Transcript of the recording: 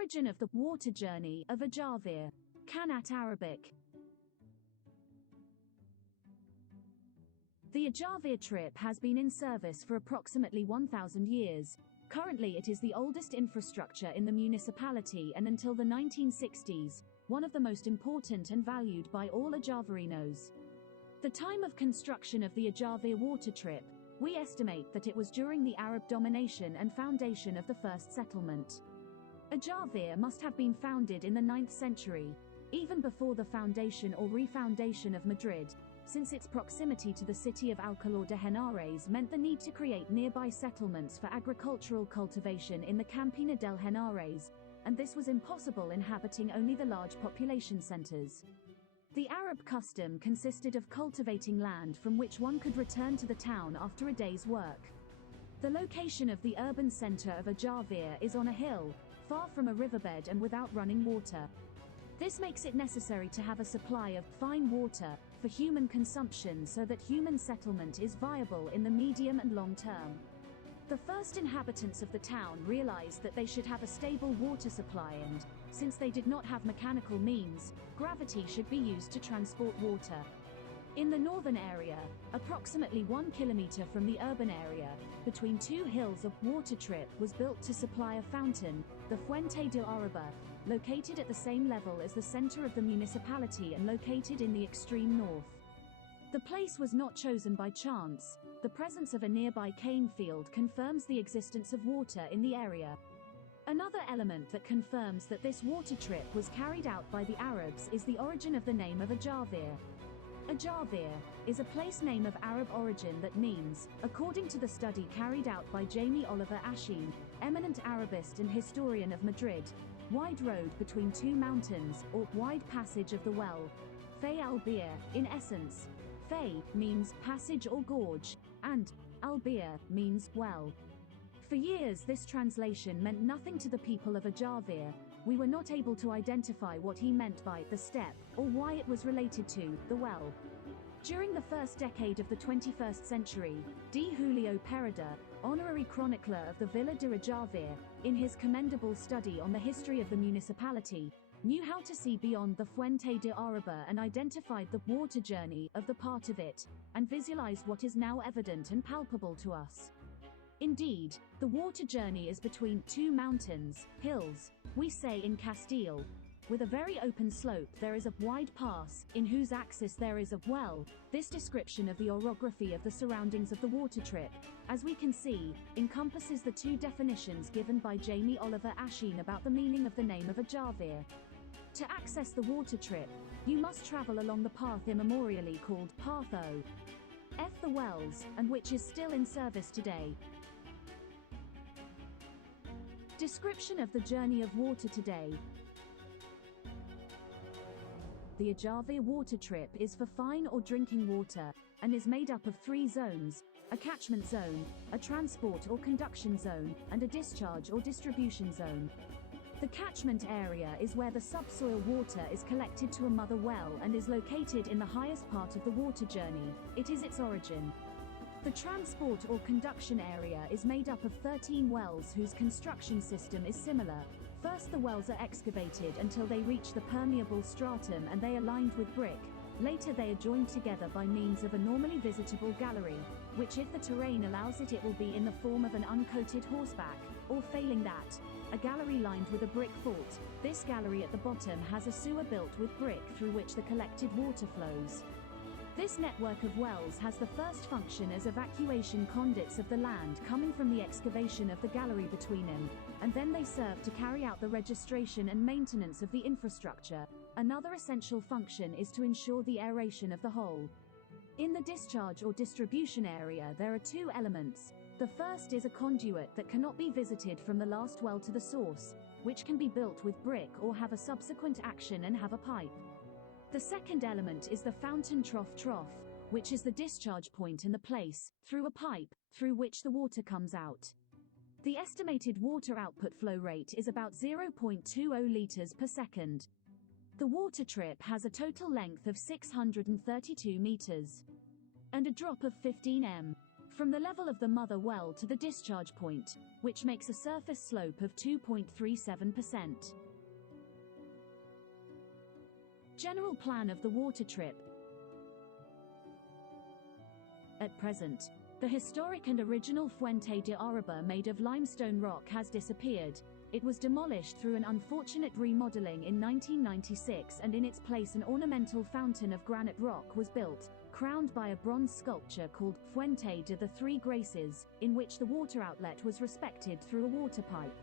origin of the water journey of Ajavir. Qanat Arabic. The Ajavir trip has been in service for approximately 1,000 years. Currently it is the oldest infrastructure in the municipality, and until the 1960s, one of the most important and valued by all Ajavirinos. The time of construction of the Ajavir water trip, we estimate that it was during the Arab domination and foundation of the first settlement. Ajavir must have been founded in the 9th century, even before the foundation or refoundation of Madrid, since its proximity to the city of Alcalá de Henares meant the need to create nearby settlements for agricultural cultivation in the Campina del Henares, and this was impossible inhabiting only the large population centers. The Arab custom consisted of cultivating land from which one could return to the town after a day's work. The location of the urban center of Ajavir is on a hill, far from a riverbed and without running water. This makes it necessary to have a supply of fine water for human consumption so that human settlement is viable in the medium and long term. The first inhabitants of the town realized that they should have a stable water supply, and, since they did not have mechanical means, gravity should be used to transport water. In the northern area, approximately 1 kilometer from the urban area, between two hills, a water trip was built to supply a fountain, the Fuente de Araba, located at the same level as the center of the municipality and located in the extreme north. The place was not chosen by chance. The presence of a nearby cane field confirms the existence of water in the area. Another element that confirms that this water trip was carried out by the Arabs is the origin of the name of Ajavir. Ajavir is a place name of Arab origin that means, according to the study carried out by Jamie Oliver Ashin, eminent Arabist and historian of Madrid, wide road between two mountains, or wide passage of the well. Fay al-Bir, in essence. Fay means passage or gorge, and al-Bir means well. For years this translation meant nothing to the people of Ajavir. We were not able to identify what he meant by the step, or why it was related to the well. During the first decade of the 21st century, D. Julio Pereda, honorary chronicler of the Villa de Ajavir, in his commendable study on the history of the municipality, knew how to see beyond the Fuente de Araba and identified the water journey of the part of it, and visualized what is now evident and palpable to us. Indeed, the water journey is between two mountains, hills, we say in Castile. With a very open slope there is a wide pass, in whose axis there is a well. This description of the orography of the surroundings of the water trip, as we can see, encompasses the two definitions given by Jamie Oliver Ashin about the meaning of the name of Ajavir. To access the water trip, you must travel along the path immemorially called Path O. F. the Wells, and which is still in service today. Description of the journey of water today. The Ajavir water trip is for fine or drinking water, and is made up of three zones: a catchment zone, a transport or conduction zone, and a discharge or distribution zone. The catchment area is where the subsoil water is collected to a mother well and is located in the highest part of the water journey. It is its origin. The transport or conduction area is made up of 13 wells whose construction system is similar. First the wells are excavated until they reach the permeable stratum and they are lined with brick. Later they are joined together by means of a normally visitable gallery, which if the terrain allows it will be in the form of an uncoated horseback, or failing that, a gallery lined with a brick fort. This gallery at the bottom has a sewer built with brick through which the collected water flows. This network of wells has the first function as evacuation conduits of the land coming from the excavation of the gallery between them, and then they serve to carry out the registration and maintenance of the infrastructure. Another essential function is to ensure the aeration of the whole. In the discharge or distribution area there are two elements. The first is a conduit that cannot be visited from the last well to the source, which can be built with brick or have a subsequent action and have a pipe. The second element is the fountain trough, which is the discharge point and the place, through a pipe, through which the water comes out. The estimated water output flow rate is about 0.20 liters per second. The water trip has a total length of 632 meters and a drop of 15 m. from the level of the mother well to the discharge point, which makes a surface slope of 2.37%. General plan of the water trip. At present, the historic and original Fuente de Araba made of limestone rock has disappeared. It was demolished through an unfortunate remodeling in 1996, and in its place an ornamental fountain of granite rock was built, crowned by a bronze sculpture called Fuente de the Three Graces, in which the water outlet was respected through a water pipe.